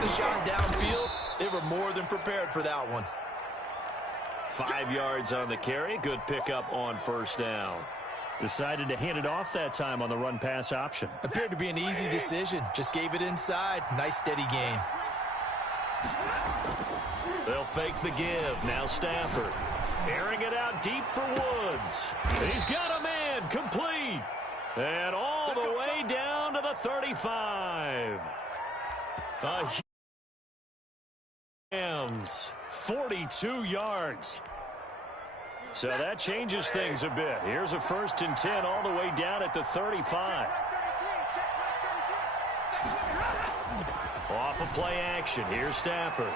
the shot downfield. They were more than prepared for that one. 5 yards on the carry. Good pickup on first down. Decided to hand it off that time on the run-pass option. Appeared to be an easy decision. Just gave it inside. Nice steady gain. They'll fake the give. Now Stafford. Airing it out deep for Woods. He's got a man. Complete. And all the way down to the 35. Rams, 42 yards. So that changes things a bit. Here's a 1st and 10 all the way down at the 35. Off of play action. Here's Stafford.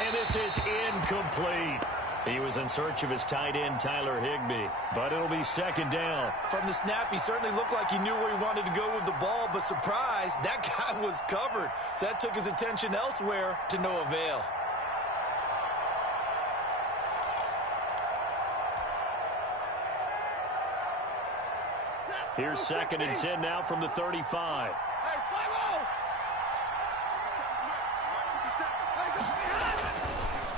And this is incomplete. He was in search of his tight end, Tyler Higbee. But it'll be 2nd down. From the snap, he certainly looked like he knew where he wanted to go with the ball, but surprise, that guy was covered. So that took his attention elsewhere to no avail. Here's 2nd and 10 now from the 35.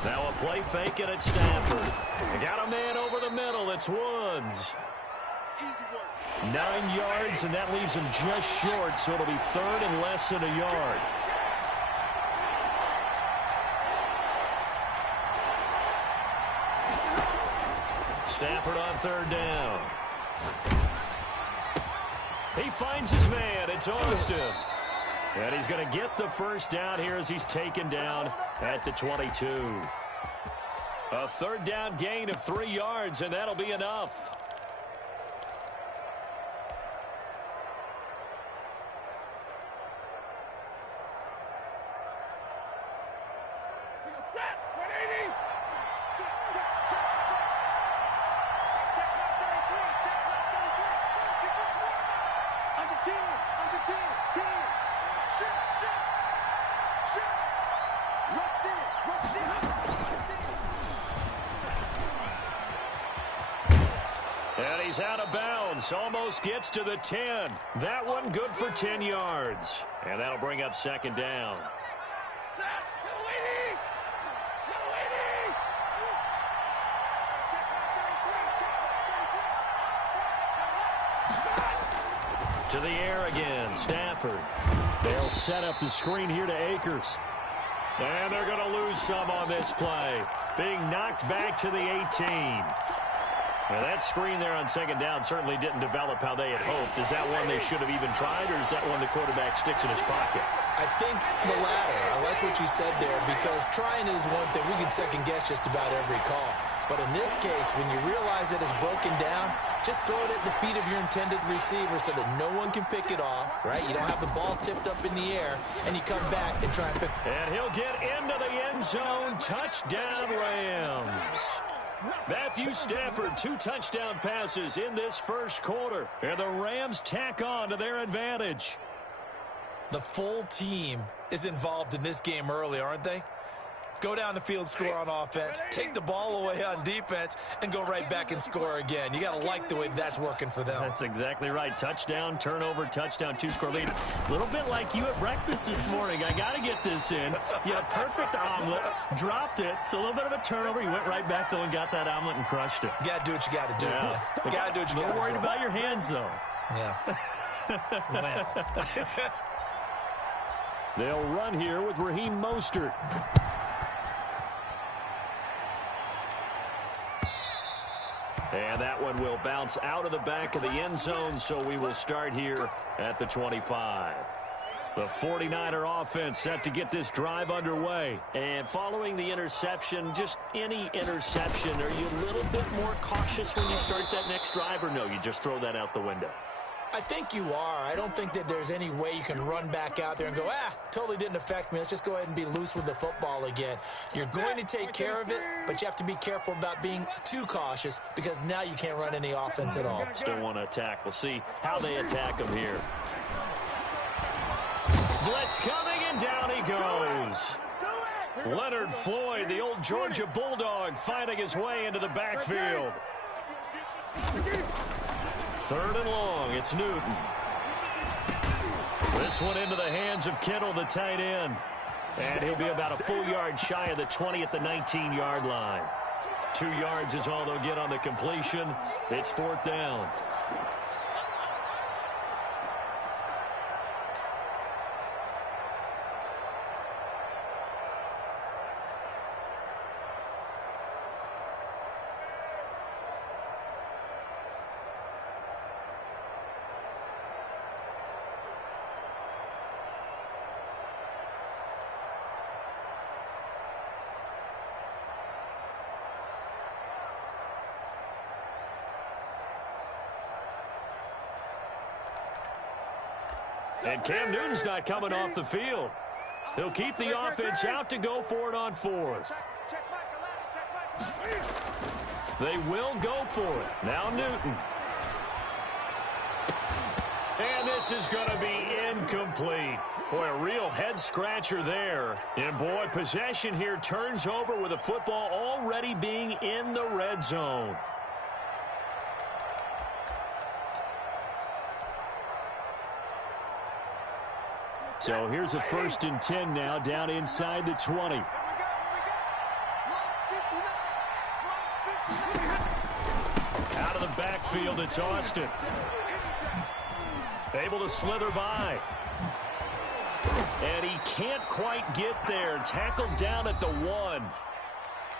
Now a play fake and it's Stafford. They got a man over the middle. It's Woods. 9 yards, and that leaves him just short, so it'll be 3rd and less than a yard. Stafford on 3rd down. He finds his man. It's Austin. And he's going to get the 1st down here as he's taken down at the 22. A 3rd down gain of 3 yards, and that'll be enough. And he's out of bounds. Almost gets to the 10. That one good for 10 yards. And that'll bring up 2nd down. To the air again. Stafford. They'll set up the screen here to Akers. And they're going to lose some on this play. Being knocked back to the 18. Now that screen there on 2nd down certainly didn't develop how they had hoped. Is that one they should have even tried, or is that one the quarterback sticks in his pocket? I think the latter. I like what you said there, because trying is one thing. We can second-guess just about every call. But in this case, when you realize that it's broken down, just throw it at the feet of your intended receiver so that no one can pick it off, right? You don't have the ball tipped up in the air, and you come back and try and pick. And he'll get into the end zone. Touchdown, Rams. Matthew Stafford, 2 touchdown passes in this 1st quarter. And the Rams tack on to their advantage. The full team is involved in this game early, aren't they? Go down the field, score on offense, take the ball away on defense, and go right back and score again. You got to like the way that's working for them. That's exactly right. Touchdown, turnover, touchdown, 2-score lead. A little bit like you at breakfast this morning. I got to get this in. You had a perfect omelet, dropped it. So a little bit of a turnover. You went right back, though, and got that omelet and crushed it. You got to do what you got to do. Yeah. You got to do what you got to do. A little worried about your hands, though. Yeah. Well. They'll run here with Raheem Mostert. And that one will bounce out of the back of the end zone, so we will start here at the 25. The 49er offense set to get this drive underway. And following the interception, just any interception, are you a little bit more cautious when you start that next drive, or no, you just throw that out the window? I think you are. I don't think that there's any way you can run back out there and go, totally didn't affect me. Let's just go ahead and be loose with the football again. You're going to take care of it, but you have to be careful about being too cautious, because now you can't run any offense at all. Still want to attack. We'll see how they attack him here. Blitz coming, and down he goes. Leonard Floyd, the old Georgia Bulldog, finding his way into the backfield. 3rd and long, it's Newton. This one into the hands of Kittle, the tight end. And he'll be about a full yard shy of the 20 at the 19-yard line. 2 yards is all they'll get on the completion. It's 4th down. And Cam Newton's not coming off the field. He'll keep the offense out to go for it on 4th. They will go for it. Now Newton. And this is going to be incomplete. Boy, a real head-scratcher there. And, boy, possession here turns over with the football already being in the red zone. So here's a 1st and 10 now down inside the 20. Out of the backfield, it's Austin. Able to slither by. And he can't quite get there. Tackled down at the 1.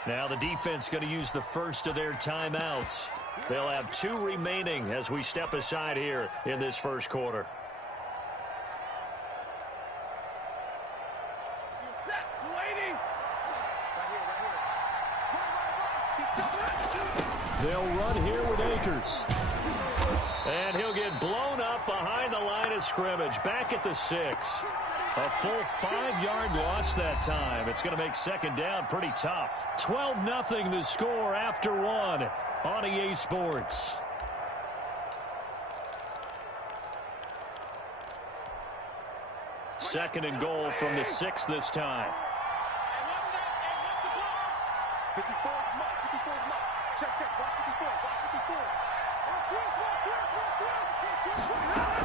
Now the defense going to use the first of their timeouts. They'll have 2 remaining as we step aside here in this first quarter. They'll run here with Akers. And he'll get blown up behind the line of scrimmage. Back at the 6. A full 5-yard loss that time. It's going to make 2nd down pretty tough. 12-0 the score after 1 on EA Sports. Second and goal from the 6 this time.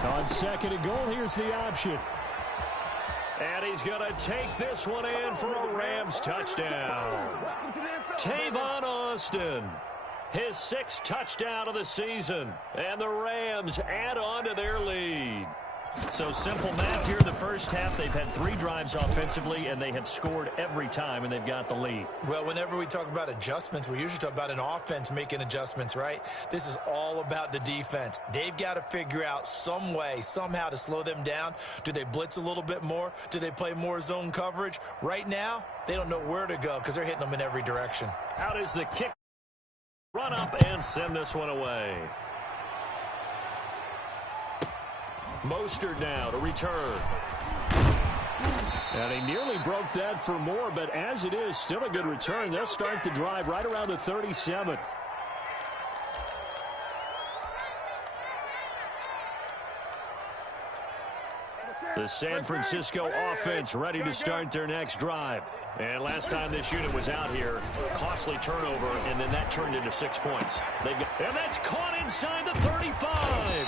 On 2nd and goal, here's the option. And he's going to take this one in for a Rams touchdown. Tavon Austin, his 6th touchdown of the season. And the Rams add on to their lead. So simple math here in the first half. They've had 3 drives offensively, and they have scored every time, and they've got the lead. Well, whenever we talk about adjustments, we usually talk about an offense making adjustments, right? This is all about the defense. They've got to figure out some way, somehow to slow them down. Do they blitz a little bit more? Do they play more zone coverage? Right now, they don't know where to go because they're hitting them in every direction. Out is the kick. Run up and send this one away. Mostert now to return. And he nearly broke that for more, but as it is, still a good return. They'll start the drive right around the 37. The San Francisco offense ready to start their next drive. And last time this unit was out here, costly turnover, and then that turned into 6 points. And that's caught inside the 35.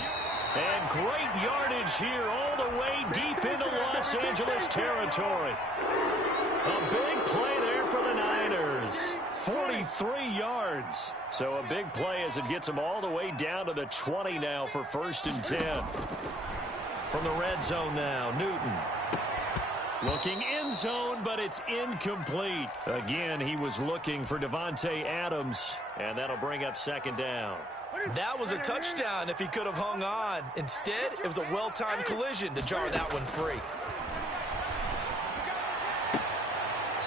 And great yardage here all the way deep into Los Angeles territory. A big play there for the Niners. 43 yards. So a big play as it gets them all the way down to the 20 now for 1st and 10. From the red zone now, Newton. Looking in zone, but it's incomplete. Again, he was looking for Devontae Adams, and that'll bring up 2nd down. That was a touchdown if he could have hung on. Instead, it was a well-timed collision to jar that one free.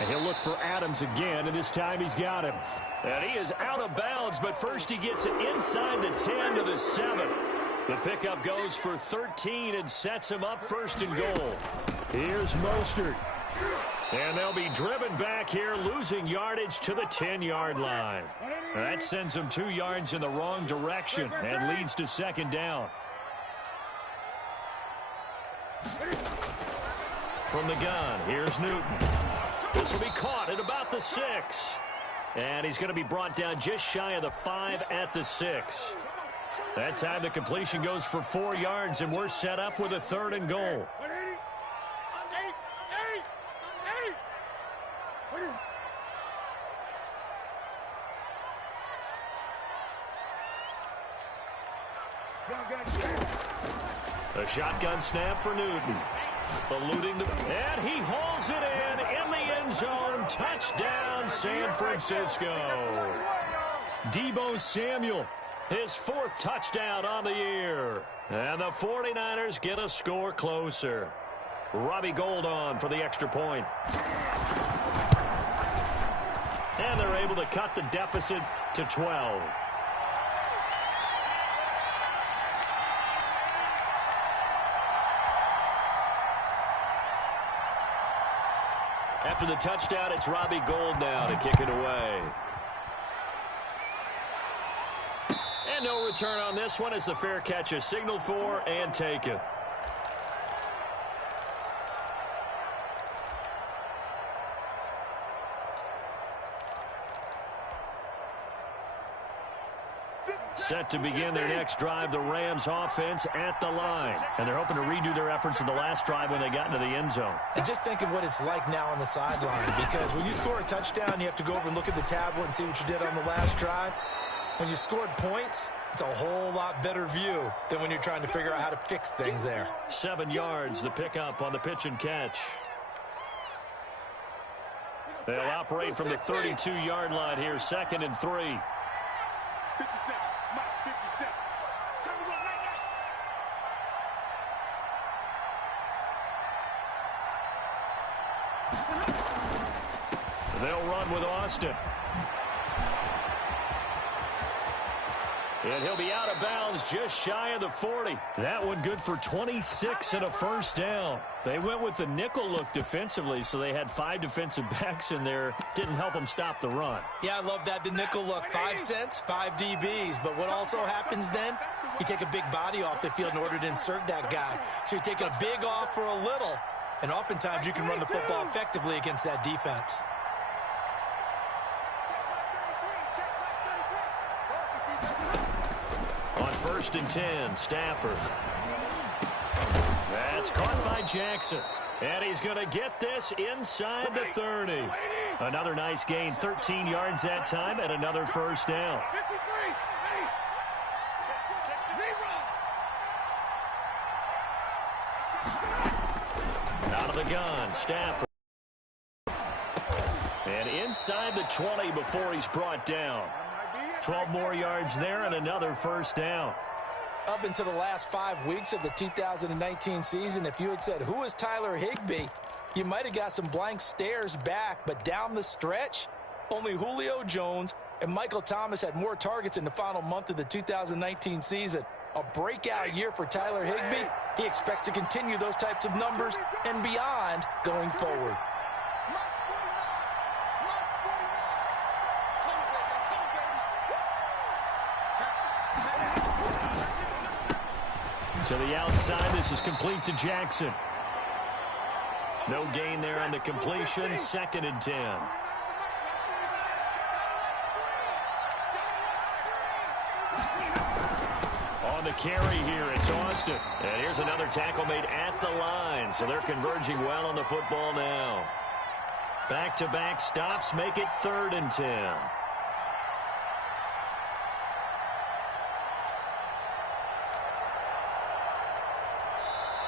And he'll look for Adams again, and this time he's got him. And he is out of bounds, but first he gets it inside the 10 to the 7. The pickup goes for 13 and sets him up 1st and goal. Here's Mostert. And they'll be driven back here, losing yardage to the 10-yard line. That sends them 2 yards in the wrong direction and leads to 2nd down. From the gun, here's Newton. This will be caught at about the 6. And he's going to be brought down just shy of the 5 at the 6. That time the completion goes for 4 yards, and we're set up with a 3rd and goal. A shotgun snap for Newton. Eluding and he hauls it in the end zone. Touchdown, San Francisco. Deebo Samuel, his 4th touchdown on the year. And the 49ers get a score closer. Robbie Gould on for the extra point. And they're able to cut the deficit to 12. After the touchdown, it's Robbie Gould now to kick it away. And no return on this one as the fair catch is signaled for and taken. Set to begin their next drive, the Rams offense at the line. And they're hoping to redo their efforts in the last drive when they got into the end zone. And just think of what it's like now on the sideline, because when you score a touchdown, you have to go over and look at the tablet and see what you did on the last drive. When you scored points, it's a whole lot better view than when you're trying to figure out how to fix things there. 7 yards, the pickup on the pitch and catch. They'll operate from the 32-yard line here, 2nd and 3. 57. Mike, 57. Time to go right now. They'll run with Austin. And he'll be out of bounds just shy of the 40. That one good for 26 and a 1st down. They went with the nickel look defensively, so they had 5 defensive backs in there. Didn't help them stop the run. Yeah, I love that, the nickel look. 5 cents, 5 DBs. But what also happens then, you take a big body off the field in order to insert that guy. So you're taking a big off for a little. And oftentimes you can run the football effectively against that defense. On 1st and 10, Stafford. That's caught by Jackson. And he's going to get this inside the 30. Another nice gain, 13 yards that time, and another 1st down. Out of the gun, Stafford. And inside the 20 before he's brought down. 12 more yards there and another 1st down. Up into the last 5 weeks of the 2019 season, if you had said, who is Tyler Higbee, you might have got some blank stares back. But down the stretch, only Julio Jones and Michael Thomas had more targets in the final month of the 2019 season. A breakout year for Tyler Higbee. He expects to continue those types of numbers and beyond going forward. To the outside, this is complete to Jackson. No gain there on the completion, 2nd and 10. On the carry here, it's Austin. And here's another tackle made at the line, so they're converging well on the football now. Back-to-back stops make it 3rd and 10.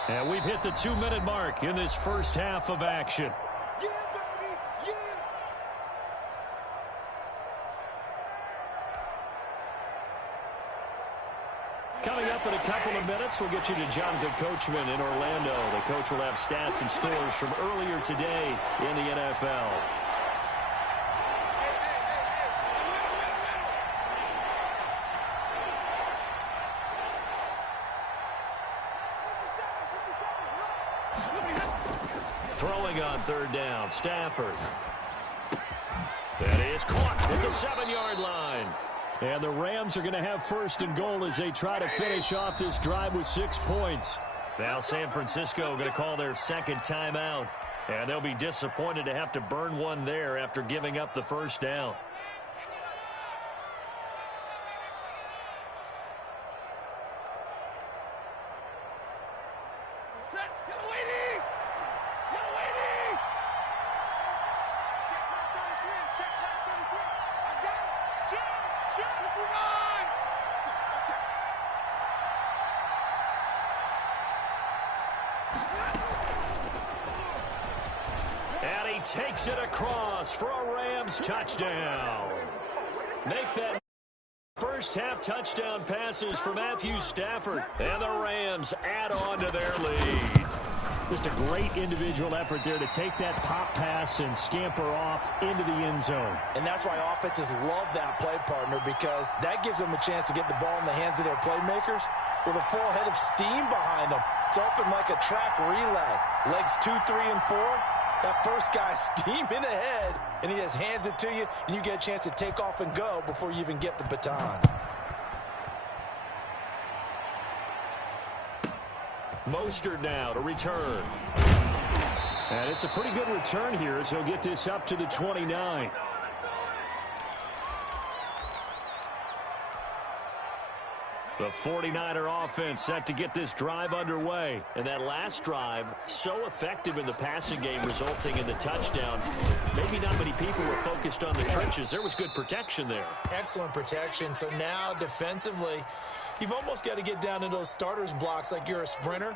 And we've hit the 2-minute mark in this first half of action. Yeah, baby, yeah. Coming up in a couple of minutes, we'll get you to Jonathan Coachman in Orlando. The coach will have stats and scores from earlier today in the NFL. Throwing on 3rd down, Stafford. That is caught at the 7-yard line. And the Rams are going to have 1st and goal as they try to finish off this drive with 6 points. Now San Francisco going to call their 2nd timeout. And they'll be disappointed to have to burn one there after giving up the 1st down. And he takes it across for a Rams touchdown. Make that first half touchdown passes for Matthew Stafford. And the Rams add on to their lead. Just a great individual effort there to take that pop pass and scamper off into the end zone. And that's why offenses love that play, partner, because that gives them a chance to get the ball in the hands of their playmakers with a full head of steam behind them. It's often like a track relay. Legs 2, 3, and 4. That first guy steaming ahead, and he just hands it to you, and you get a chance to take off and go before you even get the baton. Mostert now to return. And it's a pretty good return here as he'll get this up to the 29. The 49er offense set to get this drive underway. And that last drive, so effective in the passing game, resulting in the touchdown. Maybe not many people were focused on the trenches. There was good protection there. Excellent protection. So now defensively, you've almost got to get down to those starters blocks like you're a sprinter.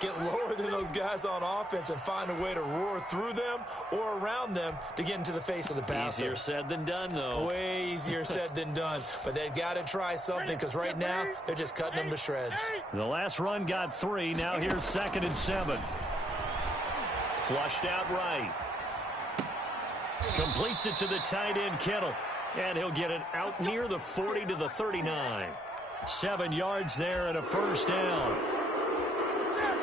Get lower than those guys on offense and find a way to roar through them or around them to get into the face of the passer. Easier said than done, though. Way easier said than done. But they've got to try something because right now they're just cutting them to shreds. The last run got 3. Now here's 2nd and 7. Flushed out right. Completes it to the tight end, Kittle. And he'll get it out near the 40 to the 39. 7 yards there and a first down.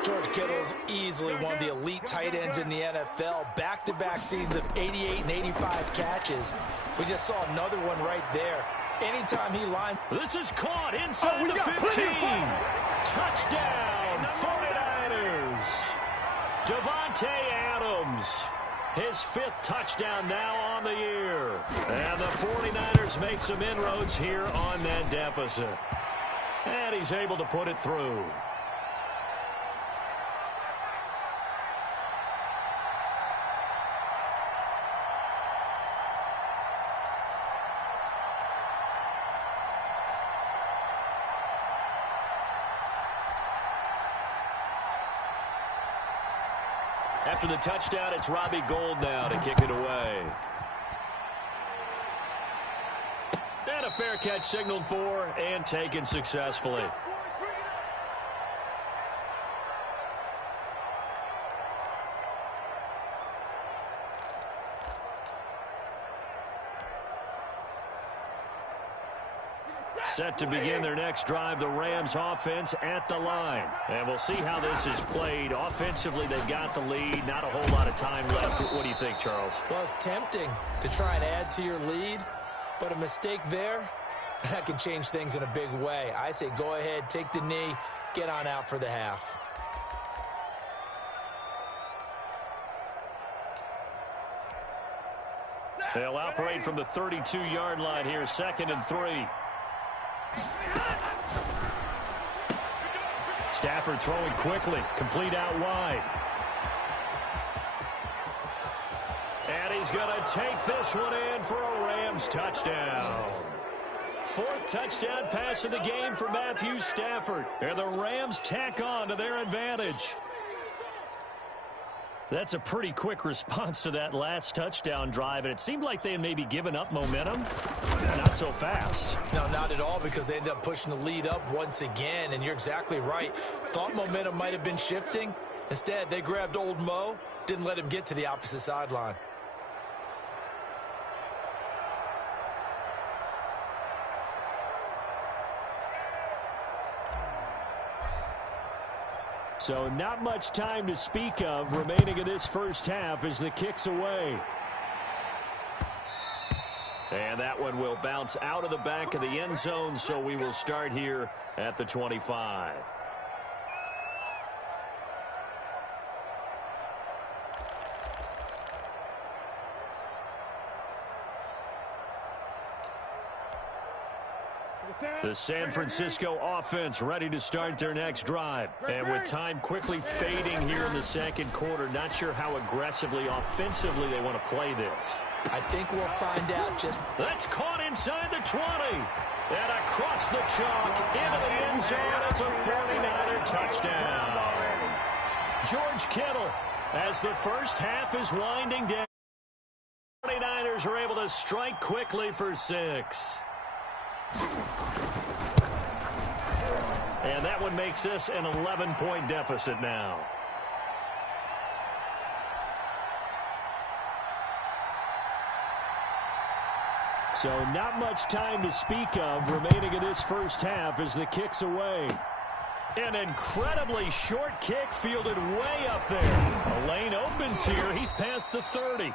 George Kittle's easily one of the elite tight ends in the NFL. Back-to-back seasons of 88 and 85 catches. We just saw another one right there. Anytime he lined... This is caught inside the 15. Touchdown, 49ers. Devontae Adams. His 5th touchdown now on the year. And the 49ers make some inroads here on that deficit. And he's able to put it through. After the touchdown, it's Robbie Gould now to kick it away. And a fair catch signaled for and taken successfully. Set to begin their next drive, the Rams offense at the line. And we'll see how this is played. Offensively, they've got the lead. Not a whole lot of time left. What do you think, Charles? Well, it's tempting to try and add to your lead, but a mistake there, that can change things in a big way. I say go ahead, take the knee, get on out for the half. They'll operate from the 32-yard line here, 2nd and 3. Stafford throwing quickly, complete out wide. And he's going to take this one in for a Rams touchdown. 4th touchdown pass of the game for Matthew Stafford. And the Rams tack on to their advantage. That's a pretty quick response to that last touchdown drive, and it seemed like they had maybe given up momentum. Not so fast. No, not at all, because they ended up pushing the lead up once again, and you're exactly right. Thought momentum might have been shifting. Instead, they grabbed old Mo, didn't let him get to the opposite sideline. So not much time to speak of remaining in this first half as the kick's away. And that one will bounce out of the back of the end zone, so we will start here at the 25. The San Francisco offense ready to start their next drive. And with time quickly fading here in the second quarter, not sure how aggressively, offensively they want to play this. I think we'll find out just... That's caught inside the 20. And across the chalk into the end zone. It's a 49er touchdown. George Kittle, as the first half is winding down. 49ers are able to strike quickly for 6. And that one makes this an 11-point deficit now. So not much time to speak of remaining in this first half as the kick's away. An incredibly short kick fielded way up there. A lane opens here. He's past the 30.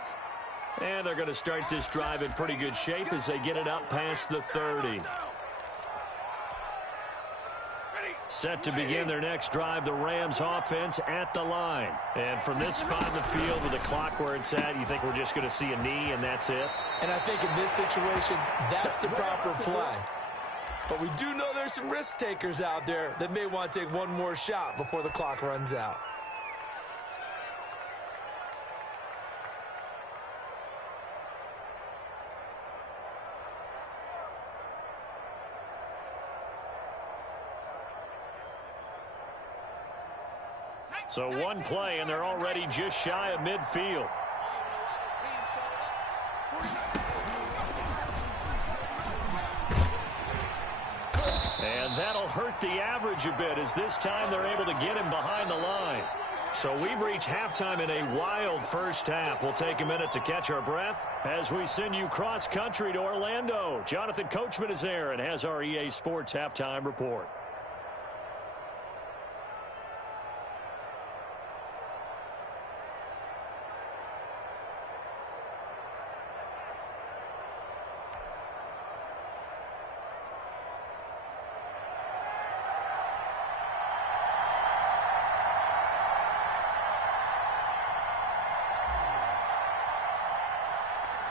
And they're going to start this drive in pretty good shape as they get it up past the 30. Set to begin their next drive, the Rams offense at the line. And from this spot in the field with the clock where it's at, you think we're just going to see a knee and that's it? And I think in this situation, that's the proper play. But we do know there's some risk takers out there that may want to take one more shot before the clock runs out. So one play, and they're already just shy of midfield. And that'll hurt the average a bit as this time they're able to get him behind the line. So we've reached halftime in a wild first half. We'll take a minute to catch our breath as we send you cross-country to Orlando. Jonathan Coachman is there and has our EA Sports halftime report.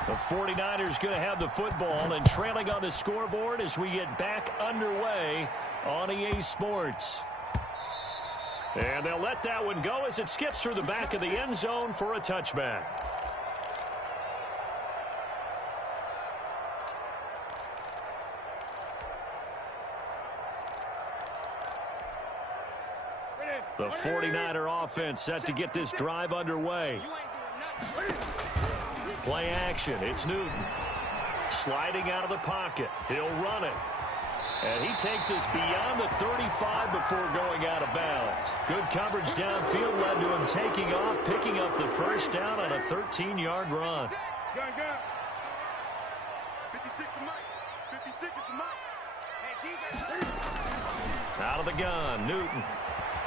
The 49ers going to have the football and trailing on the scoreboard as we get back underway on EA Sports. And they'll let that one go as it skips through the back of the end zone for a touchback. The 49er offense set to get this drive underway. Play action. It's Newton. Sliding out of the pocket. He'll run it. And he takes us beyond the 35 before going out of bounds. Good coverage downfield led to him taking off, picking up the first down on a 13-yard run. 56 to Mike. 56 to Mike. Out of the gun, Newton.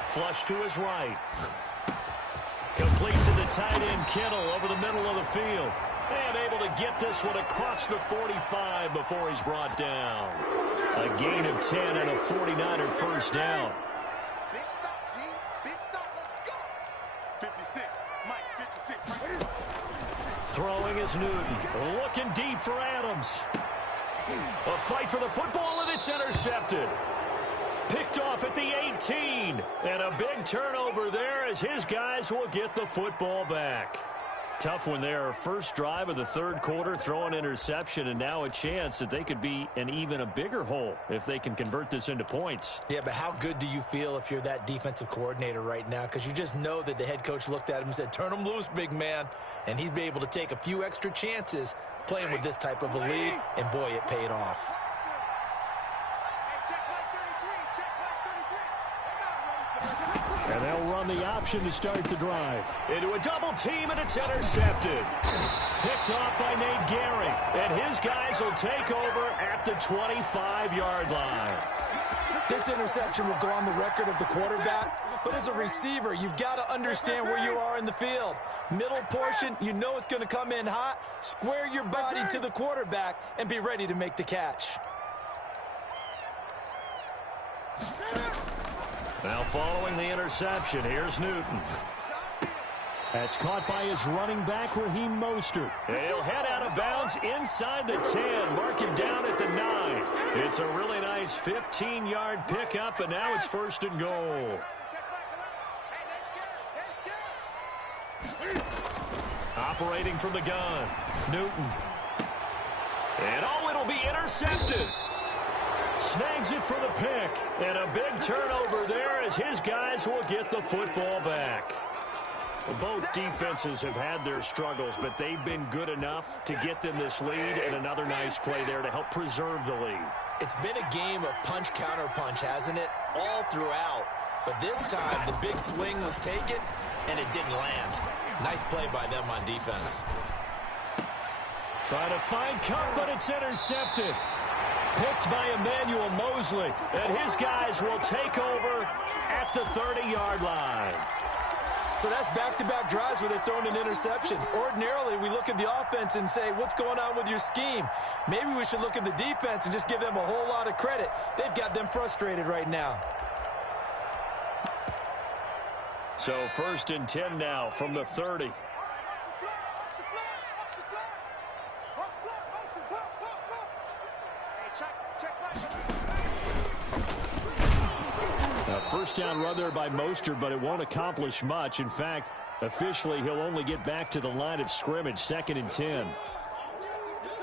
Flush to his right. Complete to the tight end, Kittle, over the middle of the field. And able to get this one across the 45 before he's brought down. A gain of 10 and a 49er first down. Big stop, G. Big stop. Let's go. 56. Mike, 56. Throwing is Newton. Looking deep for Adams. A fight for the football, and it's intercepted. Picked off at the 18. And a big turnover there as his guys will get the football back. Tough one there. First drive of the third quarter, throw an interception, and now a chance that they could be in even a bigger hole if they can convert this into points. Yeah, but how good do you feel if you're that defensive coordinator right now? Because you just know that the head coach looked at him and said, turn him loose, big man. And he'd be able to take a few extra chances playing with this type of a lead, and boy, it paid off. And they'll run the option to start the drive. Into a double team, and it's intercepted. Picked off by Nate Gehring. And his guys will take over at the 25-yard line. This interception will go on the record of the quarterback, but as a receiver, you've got to understand where you are in the field. Middle portion, you know it's going to come in hot. Square your body to the quarterback and be ready to make the catch. Now following the interception, here's Newton. That's caught by his running back, Raheem Mostert. And he'll head out of bounds inside the 10. Mark him down at the 9. It's a really nice 15-yard pickup, and now it's 1st and goal. Operating from the gun, Newton. And it'll be intercepted. Snags it for the pick. And a big turnover there as his guys will get the football back. Well, both defenses have had their struggles, but they've been good enough to get them this lead, and another nice play there to help preserve the lead. It's been a game of punch-counter-punch, hasn't it? All throughout. But this time, the big swing was taken, and it didn't land. Nice play by them on defense. Trying to find Cup, but it's intercepted. Picked by Emmanuel Mosley, and his guys will take over at the 30-yard line. So that's back-to-back drives where they're throwing an interception. Ordinarily, we look at the offense and say, what's going on with your scheme? Maybe we should look at the defense and just give them a whole lot of credit. They've got them frustrated right now. So 1st and 10 now from the 30. First down run there by Mostert, but it won't accomplish much. In fact, officially, he'll only get back to the line of scrimmage, 2nd and 10.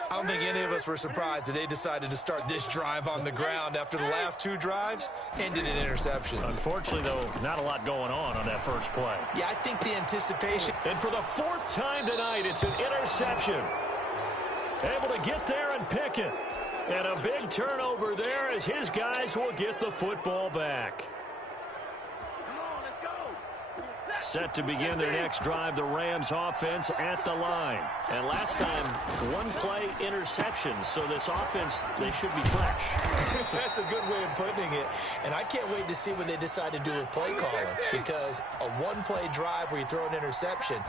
I don't think any of us were surprised that they decided to start this drive on the ground after the last 2 drives ended in interceptions. Unfortunately, though, not a lot going on that first play. Yeah, I think the anticipation. And for the 4th time tonight, it's an interception. Able to get there and pick it. And a big turnover there as his guys will get the football back. Set to begin their next drive, the Rams offense at the line. And last time, 1-play interception, so this offense, they should be fresh. That's a good way of putting it. And I can't wait to see what they decide to do with play calling, because a 1-play drive where you throw an interception,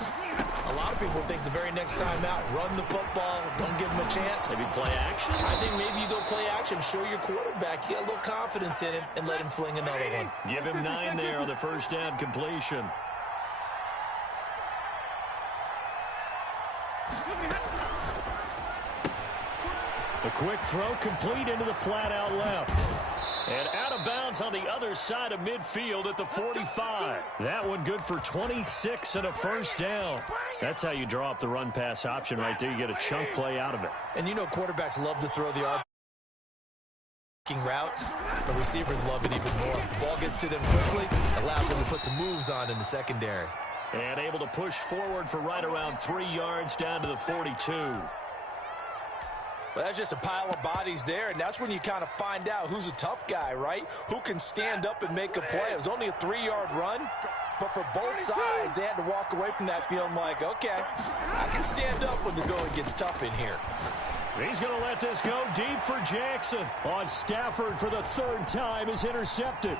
a lot of people think the very next time out, run the football, don't give them a chance. Maybe play action? I think maybe you go play action, show your quarterback, get a little confidence in him, and let him fling another one. Give him 9 there on the first down completion. A quick throw complete into the flat out left. And out of bounds on the other side of midfield at the 45. That one good for 26 and a first down. That's how you draw up the run-pass option right there. You get a chunk play out of it. And you know quarterbacks love to throw the arcing routes. The receivers love it even more. The ball gets to them quickly, allows them to put some moves on in the secondary. And able to push forward for right around 3 yards down to the 42. Well, that's just a pile of bodies there, and that's when you kind of find out who's a tough guy, right? Who can stand up and make a play. It was only a 3-yard run, but for both sides, they had to walk away from that feeling like, okay, I can stand up when the going gets tough in here. He's going to let this go deep for Jackson. On Stafford for the 3rd time is intercepted.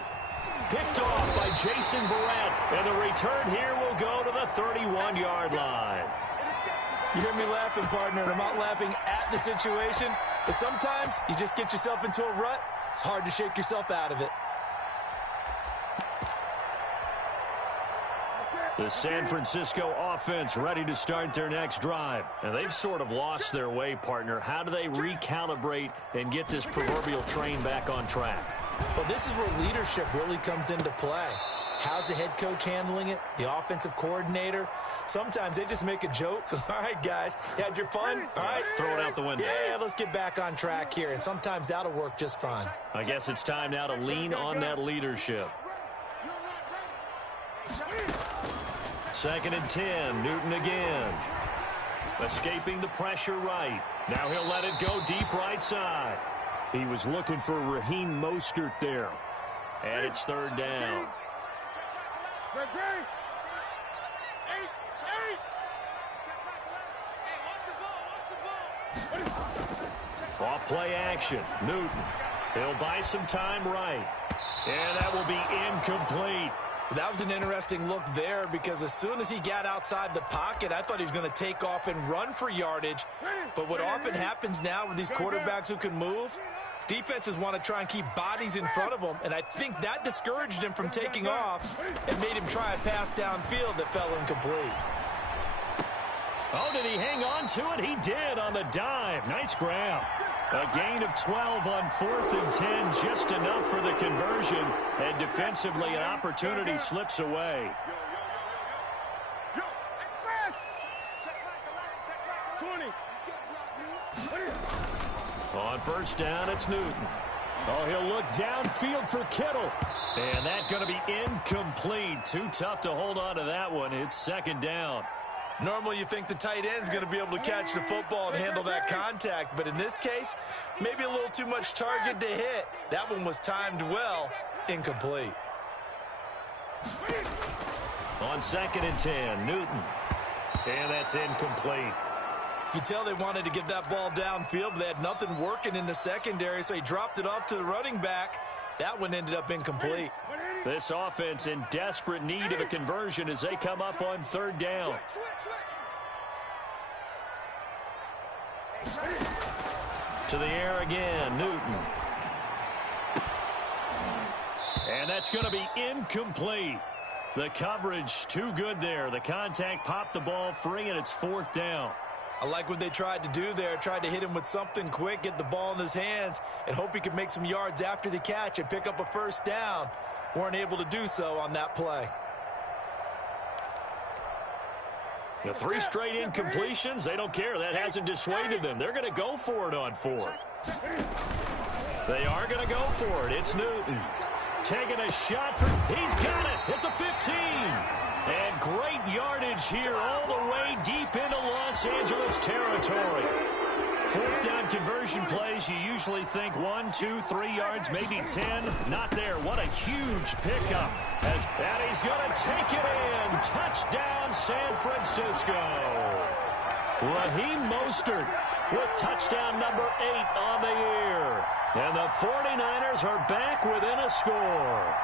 Picked off by Jason Verrett, and the return here will go to the 31-yard line. You hear me laughing, partner, and I'm not laughing at the situation, but sometimes you just get yourself into a rut. It's hard to shake yourself out of it. The San Francisco offense ready to start their next drive. And they've sort of lost their way, partner. How do they recalibrate and get this proverbial train back on track? Well, this is where leadership really comes into play. How's the head coach handling it? The offensive coordinator? Sometimes they just make a joke. All right, guys, you had your fun? All right. Throw it out the window. Yeah, let's get back on track here. And sometimes that'll work just fine. I guess it's time now to lean on that leadership. 2nd and 10, Newton again. Escaping the pressure right. Now he'll let it go deep right side. He was looking for Raheem Mostert there. And it's 3rd down. Off play action. Newton. He'll buy some time right. And that will be incomplete. That was an interesting look there because as soon as he got outside the pocket, I thought he was going to take off and run for yardage. But what often happens now with these quarterbacks who can move, Defenses want to try and keep bodies in front of them, and I think that discouraged him from taking off and made him try a pass downfield that fell incomplete. Oh, did he hang on to it? He did on the dive. Nice grab. A gain of 12 on 4th and 10, just enough for the conversion, and defensively an opportunity slips away. On first down, it's Newton. Oh, he'll look downfield for Kittle. And that's going to be incomplete. Too tough to hold on to that one. It's 2nd down. Normally you think the tight end's going to be able to catch the football and handle that contact, but in this case, maybe a little too much target to hit. That one was timed well, incomplete. On 2nd and 10, Newton. And that's incomplete. You can tell they wanted to get that ball downfield, but they had nothing working in the secondary, so he dropped it off to the running back. That one ended up incomplete. This offense in desperate need of a conversion as they come up on 3rd down. To the air again, Newton. And that's going to be incomplete. The coverage too good there. The contact popped the ball free, and it's 4th down. I like what they tried to do there. Tried to hit him with something quick, get the ball in his hands, and hope he could make some yards after the catch and pick up a 1st down. Weren't able to do so on that play. The 3 straight incompletions, they don't care. That hasn't dissuaded them. They're going to go for it on 4th. They are going to go for it. It's Newton. Taking a shot for, he's got it at the 15. And great yardage here all the way deep into Los Angeles territory. 4th down conversion plays, you usually think 1, 2, 3 yards, maybe 10. Not there. What a huge pickup. And he's going to take it in. Touchdown, San Francisco. Raheem Mostert with touchdown number 8 on the year. And the 49ers are back within a score.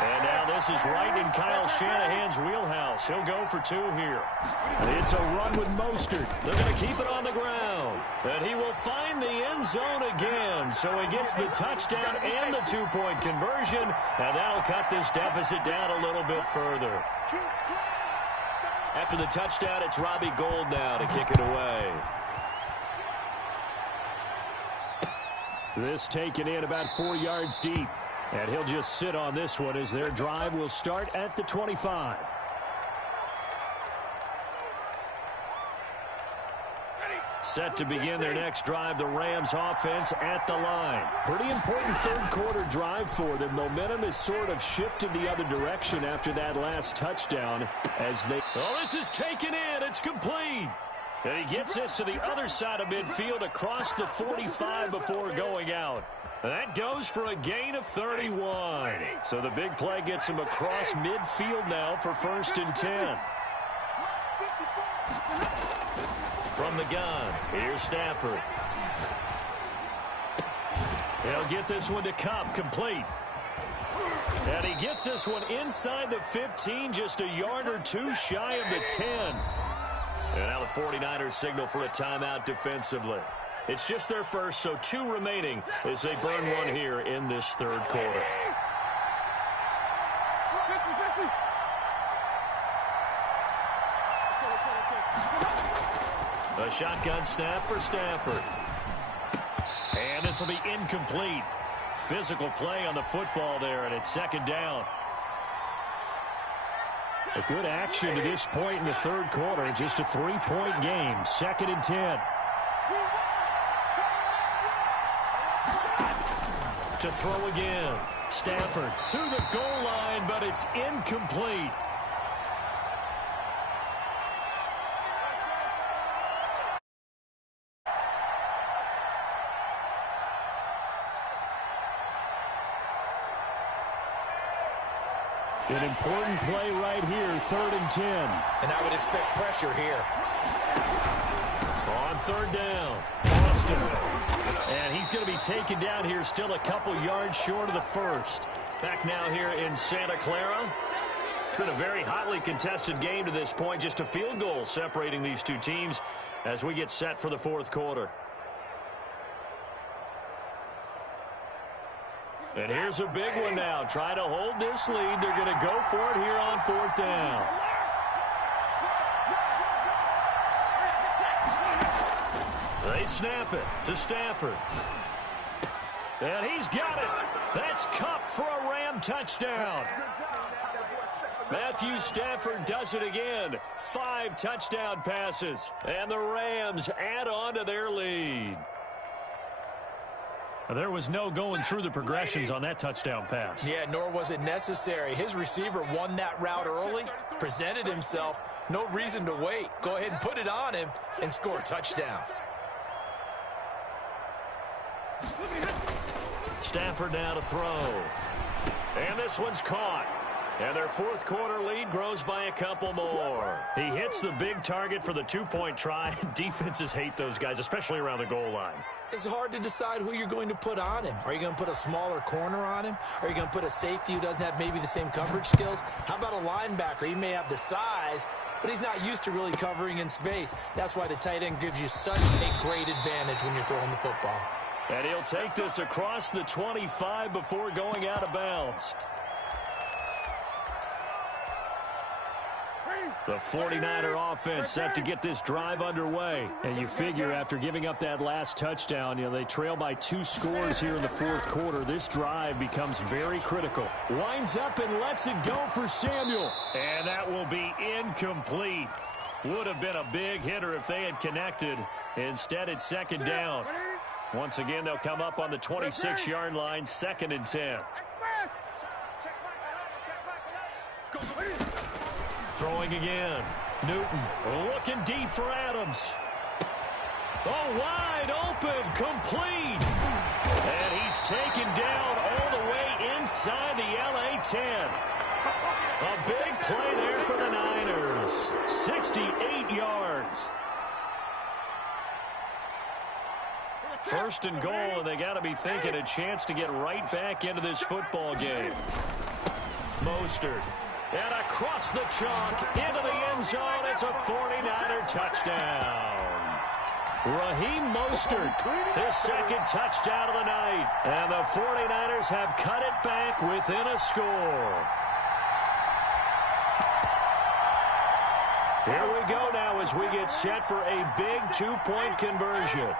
And now this is right in Kyle Shanahan's wheelhouse. He'll go for 2 here. It's a run with Mostert. They're going to keep it on the ground. And he will find the end zone again. So he gets the touchdown and the 2-point conversion. And that'll cut this deficit down a little bit further. After the touchdown, it's Robbie Gould now to kick it away. This taken in about 4 yards deep. And he'll just sit on this one as their drive will start at the 25. Set to begin their next drive, the Rams offense at the line. Pretty important 3rd quarter drive for them. Momentum has sort of shifted the other direction after that last touchdown as they... Oh, this is taken in. It's complete. And he gets this to the other side of midfield across the 45 before going out. That goes for a gain of 31. So the big play gets him across midfield now for 1st and 10. From the gun, here's Stafford. He'll get this one to Kupp, complete. And he gets this one inside the 15, just a yard or 2 shy of the 10. And now the 49ers signal for a timeout defensively. It's just their first, so 2 remaining as they burn one here in this 3rd quarter. A shotgun snap for Stafford. And this will be incomplete. Physical play on the football there, and it's 2nd down. A good action to this point in the 3rd quarter. Just a 3-point game. 2nd and 10. To throw again. Stafford to the goal line, but it's incomplete. An important play right here, 3rd and 10. And I would expect pressure here. On 3rd down, Austin. And he's going to be taken down here, still a couple yards short of the 1st. Back now here in Santa Clara. been a very hotly contested game to this point. Just a field goal separating these two teams as we get set for the fourth quarter. And here's a big one now. Trying to hold this lead. They're going to go for it here on fourth down. They snap it to Stafford. And he's got it. That's Cup for a Ram touchdown. Matthew Stafford does it again. 5 touchdown passes. And the Rams add on to their lead. There was no going through the progressions on that touchdown pass. Yeah, nor was it necessary. His receiver won that route early, presented himself. No reason to wait. Go ahead and put it on him and score a touchdown. Stafford now to throw. And this one's caught. And their fourth quarter lead grows by a couple more. He hits the big target for the 2-point try. Defenses hate those guys, especially around the goal line. It's hard to decide who you're going to put on him. Are you going to put a smaller corner on him? Are you going to put a safety who doesn't have maybe the same coverage skills? How about a linebacker? He may have the size, but he's not used to really covering in space. That's why the tight end gives you such a great advantage when you're throwing the football. And he'll take this across the 25 before going out of bounds. The 49er offense set to get this drive underway. And you figure after giving up that last touchdown, they trail by 2 scores here in the fourth quarter. This drive becomes very critical. Winds up and lets it go for Samuel. And that will be incomplete. Would have been a big hitter if they had connected. Instead, it's second down. Once again, they'll come up on the 26-yard line, 2nd and 10. Throwing again. Newton looking deep for Adams. Oh, wide open, complete. And he's taken down all the way inside the LA 10. A big play there for the Niners. 68 yards. First and goal, and they got to be thinking a chance to get right back into this football game. Mostert. And across the chalk, into the end zone, it's a 49er touchdown. Raheem Mostert, his 2nd touchdown of the night. And the 49ers have cut it back within a score. Here we go now as we get set for a big 2-point conversion.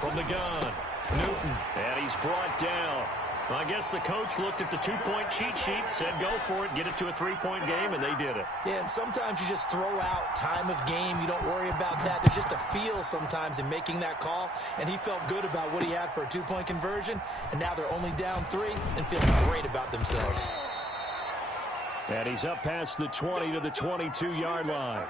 From the gun, Newton, and he's brought down. I guess the coach looked at the 2-point cheat sheet, said go for it, get it to a 3-point game, and they did it. Yeah, and sometimes you just throw out time of game. You don't worry about that. There's just a feel sometimes in making that call, and he felt good about what he had for a 2-point conversion, and now they're only down 3 and feeling great about themselves. And he's up past the 20 to the 22-yard line.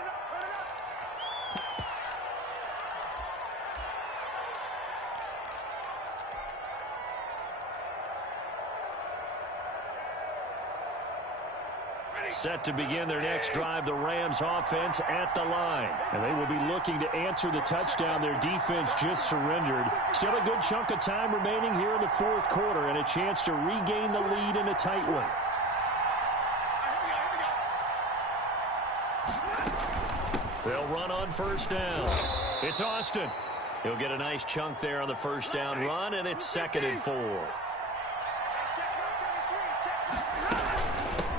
Set to begin their next drive, the Rams offense at the line. And they will be looking to answer the touchdown their defense just surrendered. Still a good chunk of time remaining here in the fourth quarter and a chance to regain the lead in a tight one. They'll run on first down. It's Austin. He'll get a nice chunk there on the first down run, and it's 2nd and 4.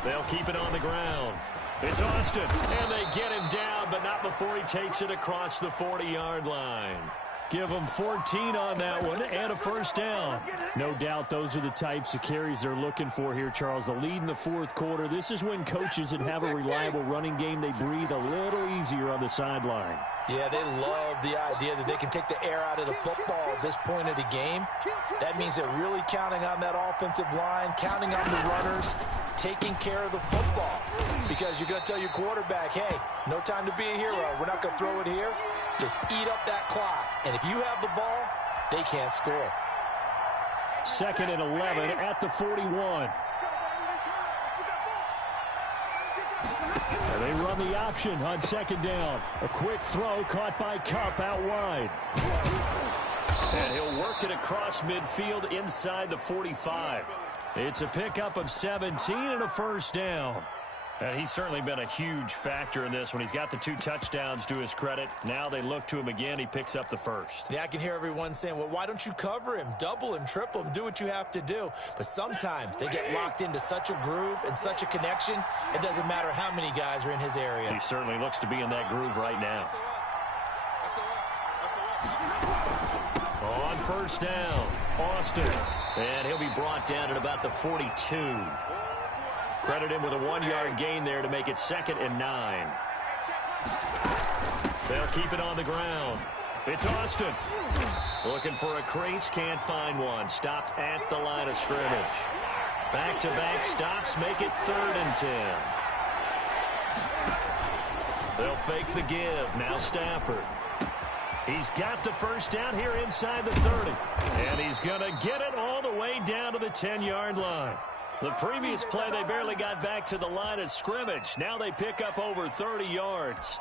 They'll keep it on the ground. It's Austin, and they get him down, but not before he takes it across the 40-yard line. Give him 14 on that one and a first down. No doubt those are the types of carries they're looking for here, Charles. The lead in the fourth quarter. This is when coaches that have a reliable running game, they breathe a little easier on the sideline. Yeah, they love the idea that they can take the air out of the football at this point of the game. That means they're really counting on that offensive line, counting on the runners, taking care of the football. Because you're going to tell your quarterback, hey, no time to be a hero. We're not going to throw it here. Just eat up that clock. And if you have the ball, they can't score. 2nd and 11 at the 41. And they run on the option on second down. A quick throw caught by Kupp out wide. And he'll work it across midfield inside the 45. It's a pickup of 17 and a first down. And he's certainly been a huge factor in this when he's got the 2 touchdowns to his credit. Now they look to him again. He picks up the first. Yeah, I can hear everyone saying, well, why don't you cover him, double him, triple him, do what you have to do. But sometimes they get locked into such a groove and such a connection, it doesn't matter how many guys are in his area. He certainly looks to be in that groove right now. On first down, Austin. And he'll be brought down at about the 42. Credit him with a 1-yard gain there to make it 2nd and 9. They'll keep it on the ground. It's Austin. Looking for a crease, can't find one. Stopped at the line of scrimmage. Back-to-back stops make it 3rd and 10. They'll fake the give. Now Stafford. He's got the first down here inside the 30. And he's going to get it all the way down to the 10-yard line. The previous play, they barely got back to the line of scrimmage. Now they pick up over 30 yards.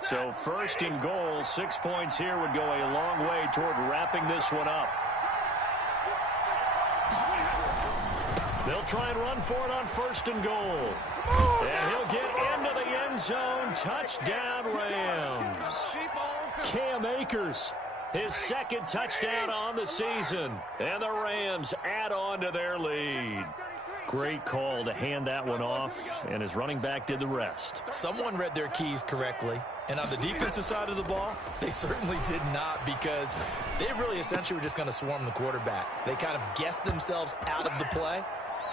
So 1st and goal, 6 points here would go a long way toward wrapping this one up. They'll try and run for it on 1st and goal. And he'll get into the end zone. Touchdown, Rams. Cam Akers, his 2nd touchdown on the season. And the Rams add on to their lead. Great call to hand that one off, and his running back did the rest. Someone read their keys correctly, and on the defensive side of the ball, they certainly did not, because they really essentially were just going to swarm the quarterback. They kind of guessed themselves out of the play,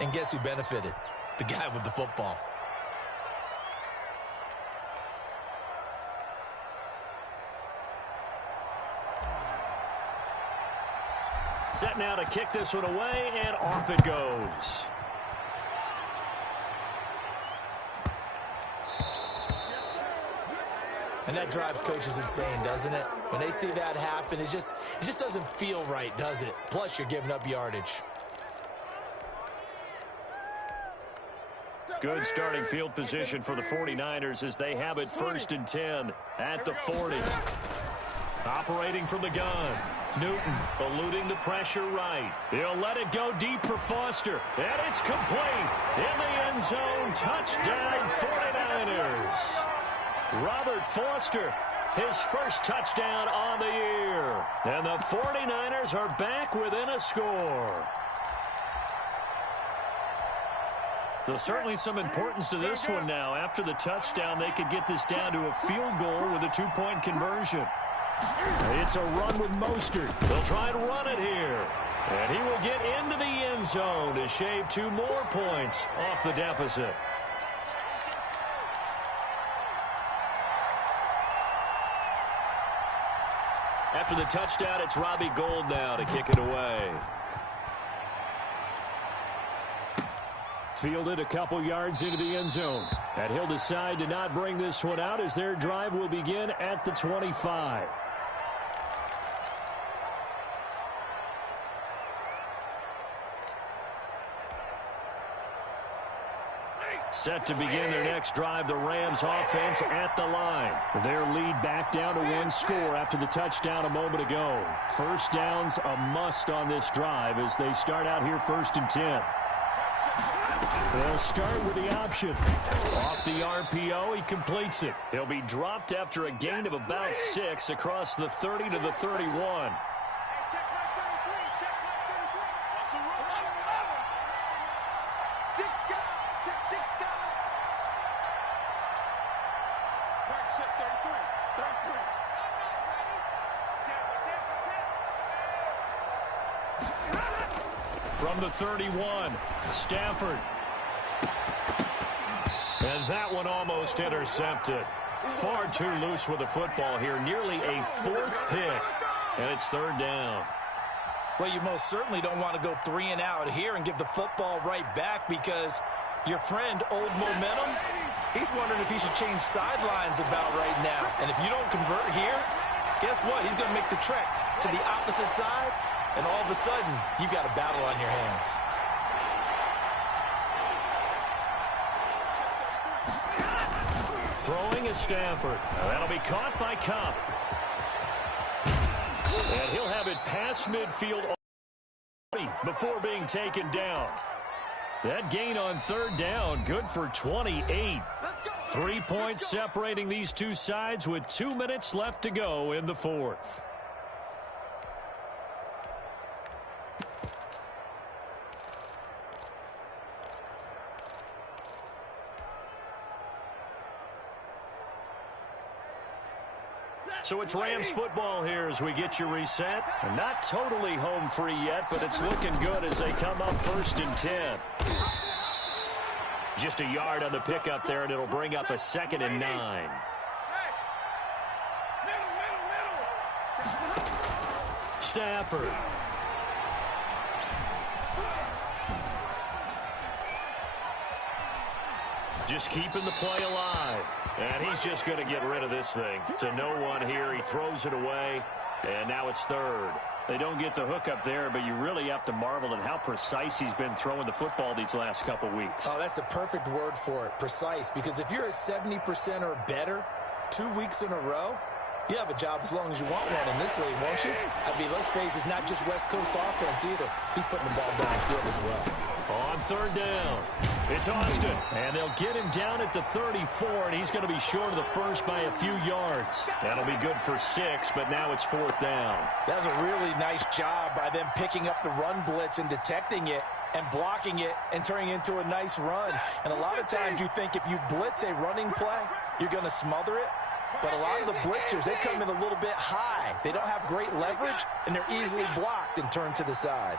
and guess who benefited? The guy with the football. Set now to kick this one away, and off it goes. And that drives coaches insane, doesn't it? When they see that happen, it just doesn't feel right, does it? Plus, you're giving up yardage. Good starting field position for the 49ers as they have it 1st and 10 at the 40. Operating from the gun. Newton eluding the pressure right. He'll let it go deep for Foster. And it's complete. In the end zone. Touchdown 49ers. Robert Foster, his first touchdown on the year. And the 49ers are back within a score. So certainly some importance to this one now. After the touchdown, they could get this down to a field goal with a 2-point conversion. It's a run with Mostert. They'll try and run it here. And he will get into the end zone to shave 2 more points off the deficit. After the touchdown, it's Robbie Gould now to kick it away. Fielded a couple yards into the end zone. And he'll decide to not bring this one out as their drive will begin at the 25. Set to begin their next drive, the Rams offense at the line. Their lead back down to 1 score after the touchdown a moment ago. First down's a must on this drive as they start out here 1st and 10. They'll start with the option. Off the RPO, he completes it. He'll be dropped after a gain of about 6 across the 30 to the 31. From the 31, Stafford. And that one almost intercepted. Far too loose with the football here. Nearly a 4th pick. And it's 3rd down. Well, you most certainly don't want to go 3 and out here and give the football right back, because your friend, Old Momentum, he's wondering if he should change sidelines about right now. And if you don't convert here, guess what? He's going to make the trek to the opposite side, and all of a sudden, you've got a battle on your hands. Throwing is Stafford. That'll be caught by Cup. And he'll have it past midfield before being taken down. That gain on third down, good for 28. 3 points separating these two sides with 2 minutes left to go in the fourth. So it's Rams football here as we get you reset. Not totally home free yet, but it's looking good as they come up 1st and 10. Just a yard on the pickup there, and it'll bring up a 2nd and 9. Stafford. Just keeping the play alive. And he's just going to get rid of this thing. To no one here. He throws it away. And now it's 3rd. They don't get the hook up there, but you really have to marvel at how precise he's been throwing the football these last couple weeks. Oh, that's a perfect word for it, precise. Because if you're at 70% or better 2 weeks in a row, you have a job as long as you want one in this league, won't you? I mean, let's face it, it's not just West Coast offense either. He's putting the ball downfield as well. On 3rd down, it's Austin. And they'll get him down at the 34, and he's going to be short of the first by a few yards. That'll be good for 6, but now it's 4th down. That's a really nice job by them picking up the run blitz and detecting it and blocking it and turning it into a nice run. And a lot of times you think if you blitz a running play, you're going to smother it. But a lot of the blitzers, they come in a little bit high. They don't have great leverage, and they're easily blocked and turned to the side.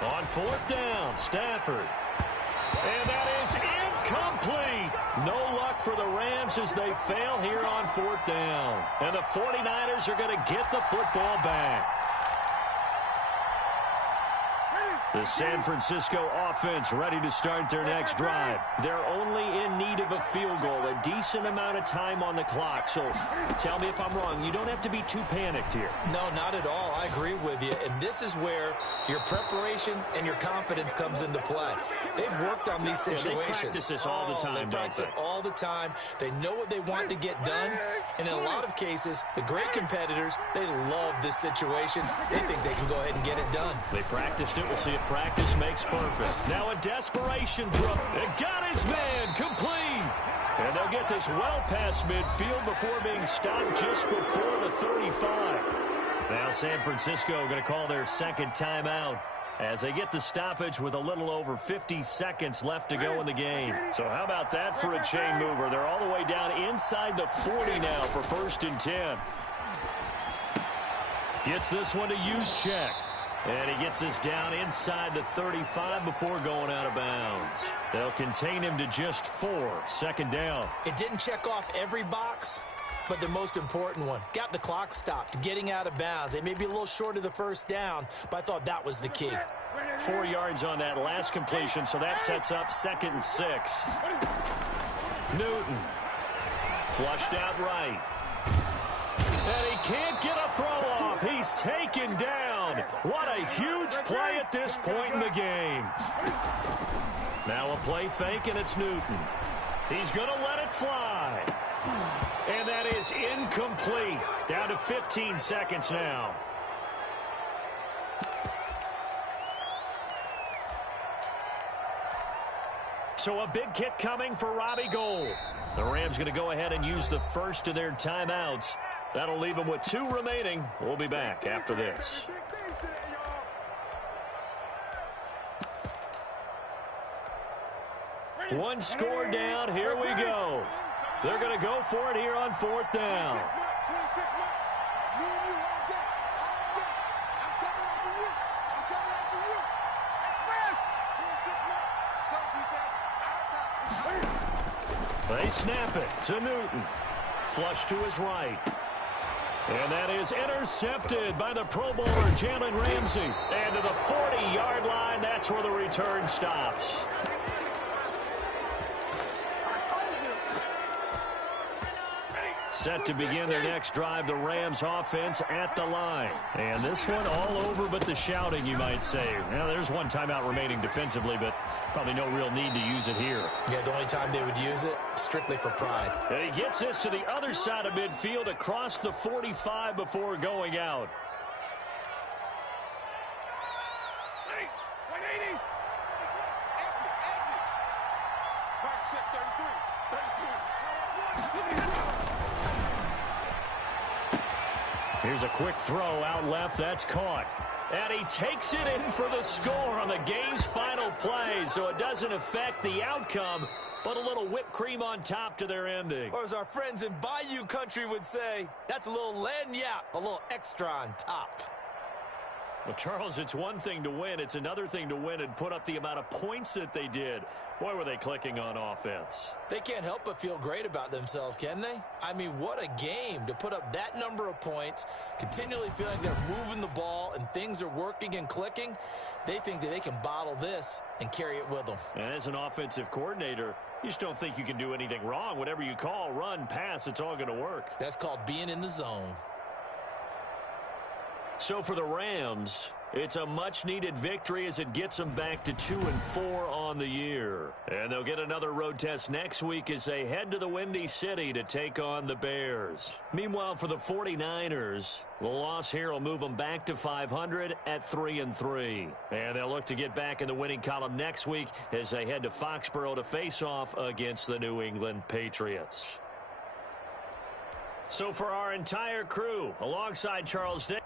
On 4th down, Stafford. And that is incomplete. No luck for the Rams as they fail here on 4th down. And the 49ers are going to get the football back. The San Francisco offense ready to start their next drive. They're only in need of a field goal, a decent amount of time on the clock. So tell me if I'm wrong. You don't have to be too panicked here. No, not at all. I agree with you. And this is where your preparation and your confidence comes into play. They've worked on these situations. Yeah, they practice this all the time, they practice it all the time. They know what they want to get done. And in a lot of cases, the great competitors, they love this situation. They think they can go ahead and get it done. They practiced it. We'll see if practice makes perfect. Now a desperation throw. It got his man complete. And they'll get this well past midfield before being stopped just before the 35. Now San Francisco going to call their 2nd timeout as they get the stoppage with a little over 50 seconds left to go in the game. So how about that for a chain mover? They're all the way down inside the 40 now for 1st and 10. Gets this one to use check. And he gets this down inside the 35 before going out of bounds. They'll contain him to just 4. 2nd down. It didn't check off every box, but the most important one. Got the clock stopped, getting out of bounds. They may be a little short of the 1st down, but I thought that was the key. 4 yards on that last completion, so that sets up 2nd and 6. Newton. Flushed out right. And he can't get a throw off. He's taken down. What a huge play at this point in the game. Now a play fake, and it's Newton. He's going to let it fly. And that is incomplete. Down to 15 seconds now. So a big kick coming for Robbie Gould. The Rams going to go ahead and use the first of their timeouts. That'll leave them with 2 remaining. We'll be back after this. One score down. Here we go. They're going to go for it here on 4th down. They snap it to Newton. Flush to his right. And that is intercepted by the Pro Bowler, Jalen Ramsey. And to the 40-yard line, that's where the return stops. Set to begin their next drive, the Rams offense at the line. And this one all over but the shouting, you might say. Now, there's one timeout remaining defensively, but probably no real need to use it here. Yeah, the only time they would use it, strictly for pride. And he gets this to the other side of midfield across the 45 before going out. Here's a quick throw out left. That's caught. And he takes it in for the score on the game's final play, so it doesn't affect the outcome, but a little whipped cream on top to their ending. Or as our friends in Bayou country would say, that's a little lagniappe, a little extra on top. Well, Charles, it's one thing to win. It's another thing to win and put up the amount of points that they did. Boy, were they clicking on offense. They can't help but feel great about themselves, can they? I mean, what a game to put up that number of points, continually feeling like they're moving the ball and things are working and clicking. They think that they can bottle this and carry it with them. And as an offensive coordinator, you just don't think you can do anything wrong. Whatever you call, run, pass, it's all going to work. That's called being in the zone. So for the Rams, it's a much-needed victory as it gets them back to 2-4 on the year. And they'll get another road test next week as they head to the Windy City to take on the Bears. Meanwhile, for the 49ers, the loss here will move them back to 500 at 3-3. And they'll look to get back in the winning column next week as they head to Foxborough to face off against the New England Patriots. So for our entire crew, alongside Charles Day,